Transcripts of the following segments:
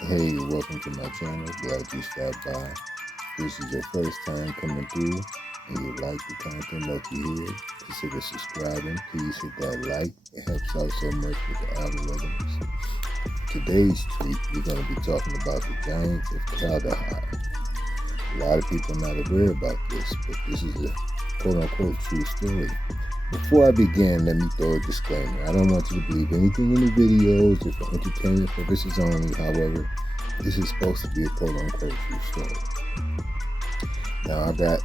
Hey, welcome to my channel. Glad you stopped by. If this is your first time coming through and you like the content that you hear, consider subscribing. Please hit that like. It helps out so much with the algorithms. Today's treat, we're going to be talking about the Giants of Kalahar. A lot of people are not aware about this, but this is a quote-unquote true story. Before I begin, let me throw a disclaimer. I don't want you to believe anything in the videos or for entertainment purposes only. However, this is supposed to be a quote-unquote true story. Now, I got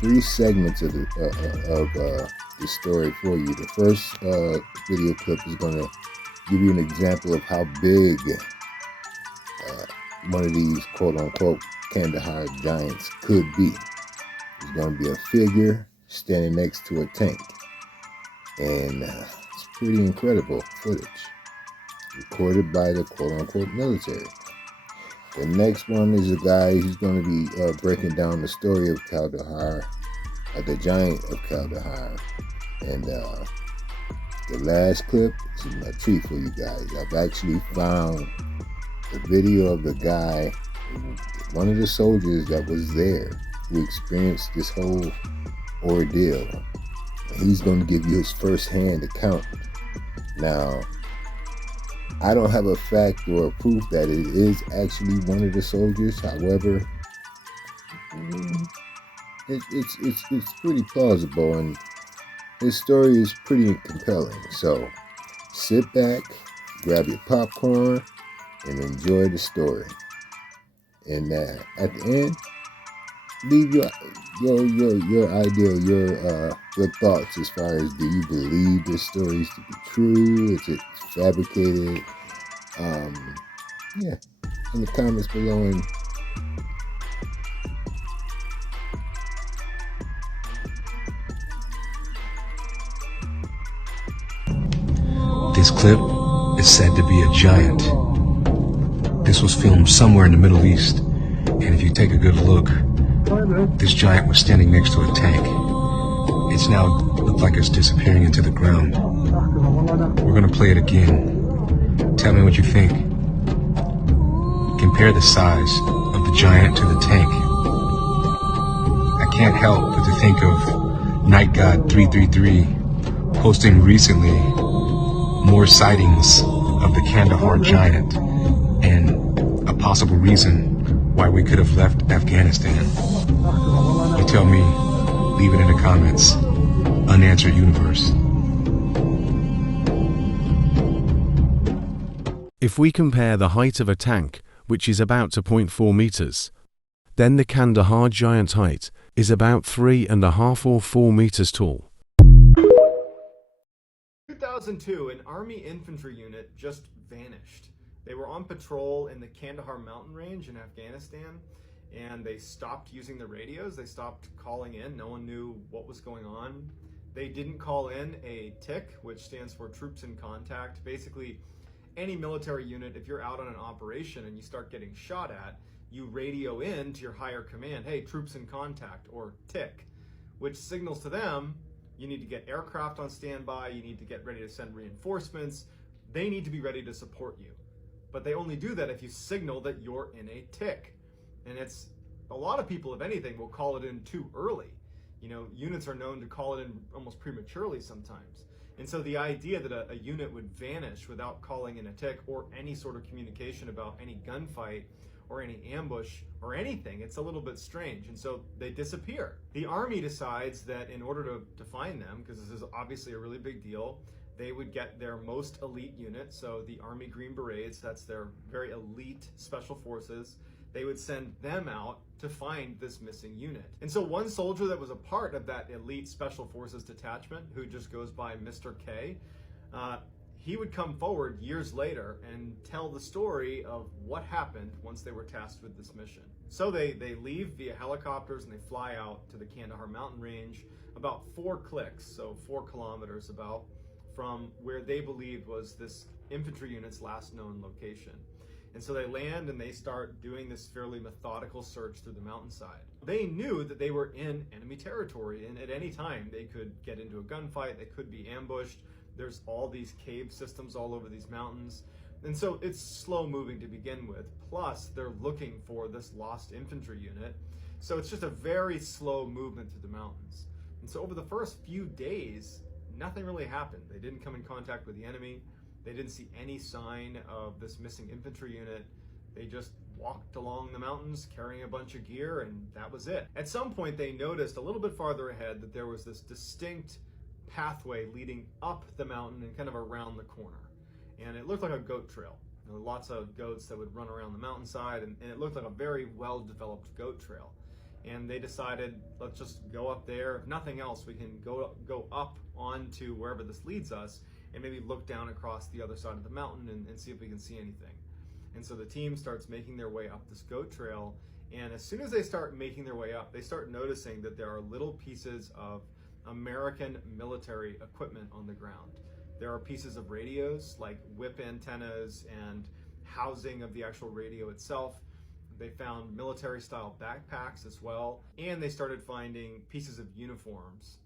three segments of the story for you. The first video clip is going to give you an example of how big one of these quote-unquote Kandahar giants could be. There's going to be a figure standing next to a tank, and it's pretty incredible footage recorded by the quote-unquote military. The next one is a guy who's going to be breaking down the story of Kalahar, the giant of Kalahar. And the last clip is a treat for you guys. I've actually found the video of the guy, one of the soldiers that was there, who experienced this whole ordeal. He's going to give you his first-hand account. Now, I don't have a fact or a proof that it is actually one of the soldiers. However, it's pretty plausible, and his story is pretty compelling. So sit back, grab your popcorn, and enjoy the story. And at the end, leave your idea, your thoughts as far as, do you believe this story is to be true? Is it fabricated? Yeah, in the comments below. And this clip is said to be a giant. This was filmed somewhere in the Middle East, and if you take a good look, this giant was standing next to a tank. It's now looked like it's disappearing into the ground. We're gonna play it again. Tell me what you think. Compare the size of the giant to the tank. I can't help but to think of Night God 333 posting recently more sightings of the Kandahar giant and a possible reason why we could have left Afghanistan. You tell me, leave it in the comments. Unanswered Universe. If we compare the height of a tank, which is about 2.4 meters, then the Kandahar giant height is about 3.5 or 4 meters tall. 2002, an Army infantry unit just vanished. They were on patrol in the Kandahar mountain range in Afghanistan, and they stopped using the radios. They stopped calling in. No one knew what was going on. They didn't call in a TIC, which stands for Troops in Contact. Basically, any military unit, if you're out on an operation and you start getting shot at, you radio in to your higher command, hey, troops in contact, or TIC, which signals to them, you need to get aircraft on standby, you need to get ready to send reinforcements, they need to be ready to support you. But they only do that if you signal that you're in a TIC. And it's, a lot of people, if anything, will call it in too early. You know, units are known to call it in almost prematurely sometimes. And so the idea that a unit would vanish without calling in a TIC or any sort of communication about any gunfight or any ambush or anything, it's a little bit strange. And so they disappear. The Army decides that in order to find them, because this is obviously a really big deal, they would get their most elite unit, so the Army Green Berets, that's their very elite special forces, they would send them out to find this missing unit. And so one soldier that was a part of that elite special forces detachment, who just goes by Mr. K, he would come forward years later and tell the story of what happened once they were tasked with this mission. So they leave via helicopters and they fly out to the Kandahar mountain range, about 4 clicks, so 4 kilometers about, from where they believed was this infantry unit's last known location. And so they land and they start doing this fairly methodical search through the mountainside. They knew that they were in enemy territory, and at any time they could get into a gunfight, they could be ambushed. There's all these cave systems all over these mountains. And so it's slow moving to begin with. Plus, they're looking for this lost infantry unit. So it's just a very slow movement through the mountains. And so over the first few days, nothing really happened. They didn't come in contact with the enemy. They didn't see any sign of this missing infantry unit. They just walked along the mountains carrying a bunch of gear, and that was it. At some point, they noticed a little bit farther ahead that there was this distinct pathway leading up the mountain and kind of around the corner. And it looked like a goat trail. There were lots of goats that would run around the mountainside, and it looked like a very well-developed goat trail. And they decided, let's just go up there. If nothing else, we can go up onto wherever this leads us and maybe look down across the other side of the mountain and see if we can see anything. And so the team starts making their way up this goat trail, and as soon as they start making their way up, they start noticing that there are little pieces of American military equipment on the ground. There are pieces of radios, like whip antennas and housing of the actual radio itself. They found military-style backpacks as well, and they started finding pieces of uniforms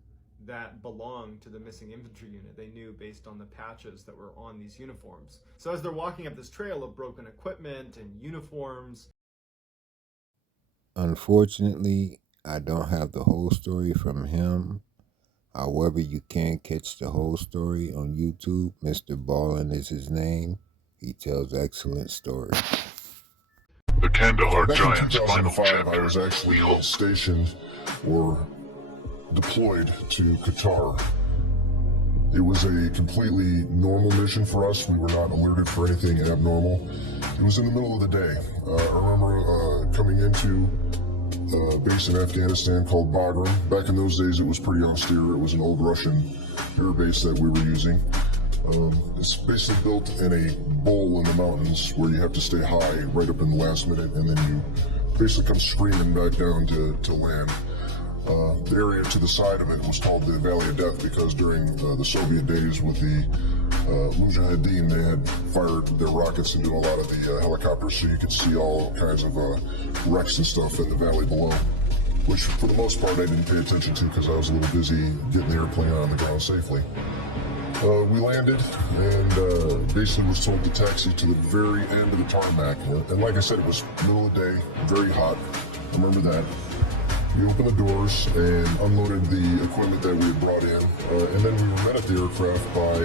that belonged to the missing infantry unit. They knew based on the patches that were on these uniforms. So as they're walking up this trail of broken equipment and uniforms... Unfortunately, I don't have the whole story from him. However, you can catch the whole story on YouTube. Mr. Ballin is his name. He tells excellent stories. The Kandahar Back Giants' in final 2005, chapter. I was actually We hope. stationed or deployed to Qatar. It was a completely normal mission for us. We were not alerted for anything abnormal. It was in the middle of the day. I remember coming into a base in Afghanistan called Bagram. Back in those days, it was pretty austere. It was an old Russian air base that we were using. It's basically built in a bowl in the mountains where you have to stay high right up in the last minute, and then you basically come screaming back down to land. The area to the side of it was called the Valley of Death because during the Soviet days with the Mujahideen, they had fired their rockets into a lot of the helicopters, so you could see all kinds of wrecks and stuff in the valley below, which for the most part I didn't pay attention to because I was a little busy getting the airplane on the ground safely. We landed and basically was told to taxi to the very end of the tarmac. And like I said, it was middle of the day, very hot. I remember that. We opened the doors and unloaded the equipment that we had brought in. And then we were met at the aircraft by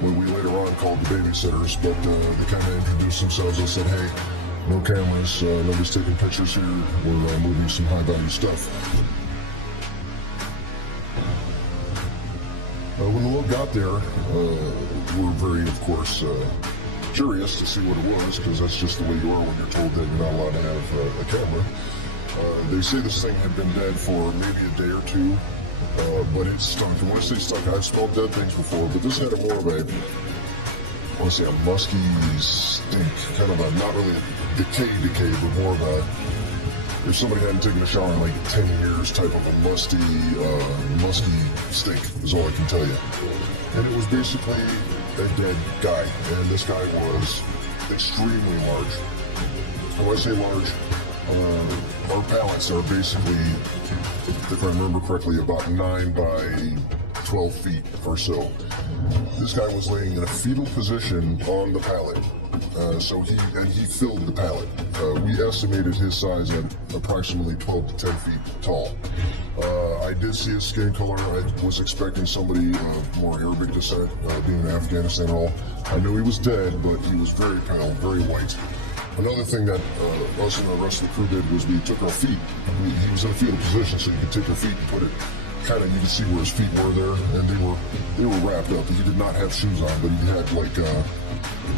what we later on called the babysitters, but they kind of introduced themselves and said, hey, no cameras, nobody's taking pictures here, we're moving some high-value stuff. When the load got there, we were very, of course, curious to see what it was, because that's just the way you are when you're told that you're not allowed to have a camera. They say this thing had been dead for maybe a day or two, but it stunk. And when I say stunk, I've smelled dead things before, but this had a more of a, I want to say a musky stink, kind of a, not really a decay, but more of a, if somebody hadn't taken a shower in like 10 years type of a musky stink is all I can tell you. And it was basically a dead guy, and this guy was extremely large. And when I say large, our pallets are basically, if I remember correctly, about 9 by 12 feet or so. This guy was laying in a fetal position on the pallet. So he filled the pallet. We estimated his size at approximately 12 to 10 feet tall. I did see his skin color. I was expecting somebody of more Arabic descent, being in Afghanistan and all. I knew he was dead, but he was very pale, very white. Another thing that us and the rest of the crew did was we took our feet. He was in a fetal position, so you could take your feet and put it kind of, you could see where his feet were there, and they were wrapped up. He did not have shoes on, but he had like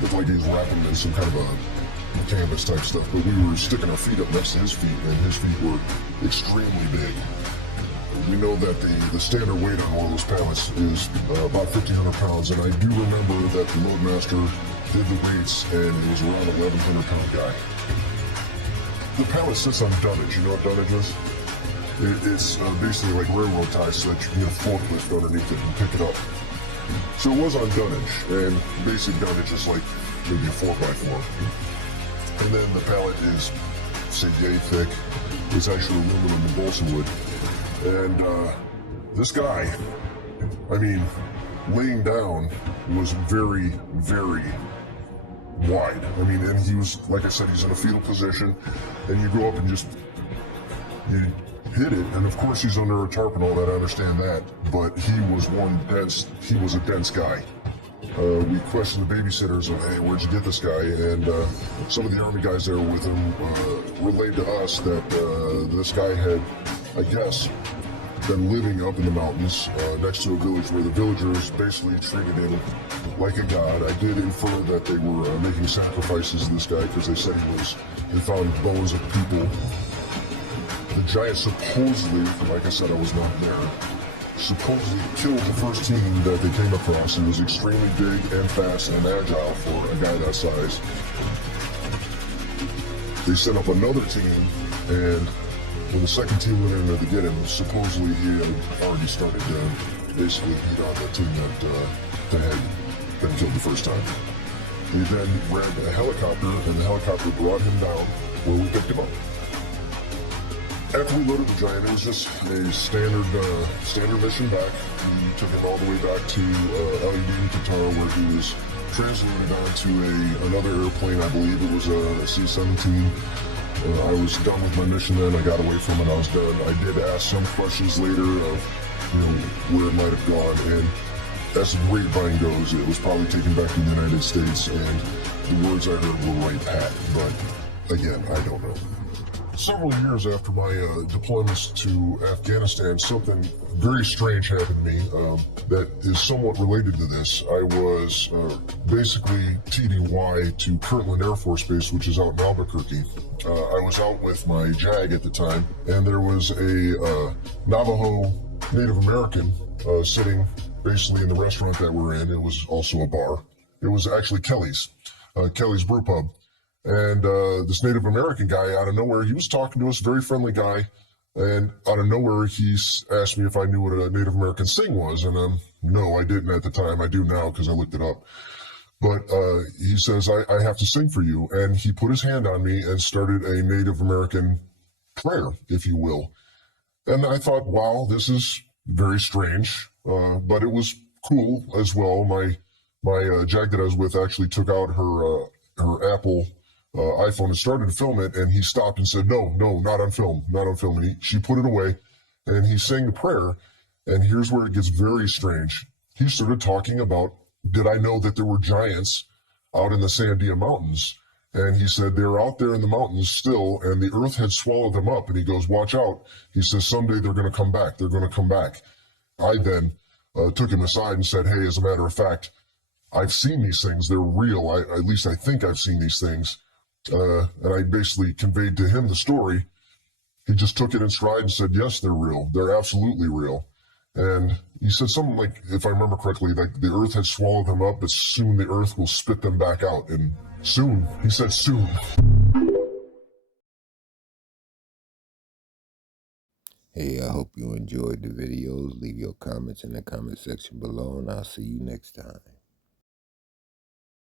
looked like he was wrapping them in some kind of a canvas type stuff. But we were sticking our feet up next to his feet, and his feet were extremely big. We know that the standard weight on one of those pallets is about 1,500 pounds, and I do remember that the loadmaster did the weights, and it was around 1,100 pound guy. The pallet sits on dunnage. You know what dunnage is? It's basically like railroad ties so that you can get a forklift underneath it and pick it up. So it was on dunnage, and basic dunnage is like maybe a 4x4. And then the pallet is, say, yay thick. It's actually aluminum and balsa wood. And this guy, I mean, laying down was very, very wide. I mean, and he was, like I said, he's in a fetal position, and you go up and just, you hit it, and of course he's under a tarp and all that, I understand that, but he was a dense guy. We questioned the babysitters of, hey, where'd you get this guy? And some of the Army guys there with him relayed to us that this guy had, I guess, been living up in the mountains next to a village where the villagers basically treated him like a god. I did infer that they were making sacrifices to this guy because they said they found bones of people. The giant supposedly, like I said, I was not there, supposedly killed the first team that they came across. He was extremely big and fast and agile for a guy that size. They set up another team, and when the second team went in there to get him, supposedly he had already started to basically beat on the team that had been killed the first time. He then grabbed a helicopter, and the helicopter brought him down where we picked him up. After we loaded the giant, it was just a standard mission back. We took him all the way back to LED in Qatar, where he was transloaded onto another airplane. I believe it was a C-17. I was done with my mission then. I got away from it. I was done. I did ask some questions later of, where it might have gone, and as the grapevine goes, it was probably taken back to the United States, and the words I heard were right, Pat. But again, I don't know. Several years after my deployments to Afghanistan, something very strange happened to me that is somewhat related to this. I was basically TDY to Kirtland Air Force Base, which is out in Albuquerque. I was out with my JAG at the time, and there was a Navajo Native American sitting basically in the restaurant that we're in. It was also a bar. It was actually Kelly's Brew Pub. And this Native American guy out of nowhere, he was talking to us, very friendly guy. And out of nowhere, he asked me if I knew what a Native American sing was. And no, I didn't at the time. I do now because I looked it up. But he says, I have to sing for you. And he put his hand on me and started a Native American prayer, if you will. And I thought, wow, this is very strange. But it was cool as well. My JAG that I was with actually took out her Apple iPhone and started to film it, and he stopped and said, no, not on film. And she put it away, and he sang the prayer, and here's where it gets very strange. He started talking about, did I know that there were giants out in the Sandia Mountains? And he said, they're out there in the mountains still, and the earth had swallowed them up. And he goes, watch out. He says, someday they're going to come back. They're going to come back. I then took him aside and said, hey, as a matter of fact, I've seen these things. They're real. At least I think I've seen these things. And I basically conveyed to him the story. He just took it in stride and said, yes, they're real. They're absolutely real. And he said something like, if I remember correctly, like the earth had swallowed them up, but soon the earth will spit them back out. And soon, he said soon. Hey, I hope you enjoyed the videos. Leave your comments in the comment section below, and I'll see you next time.